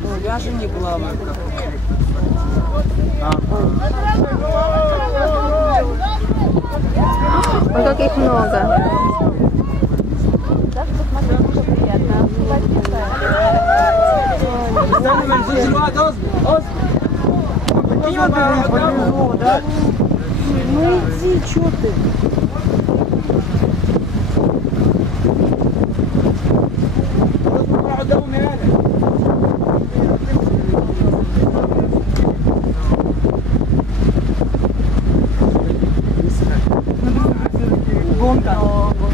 Ну, я же не плаваю как. Ой, как их много. Ну иди, что ты? Гонка.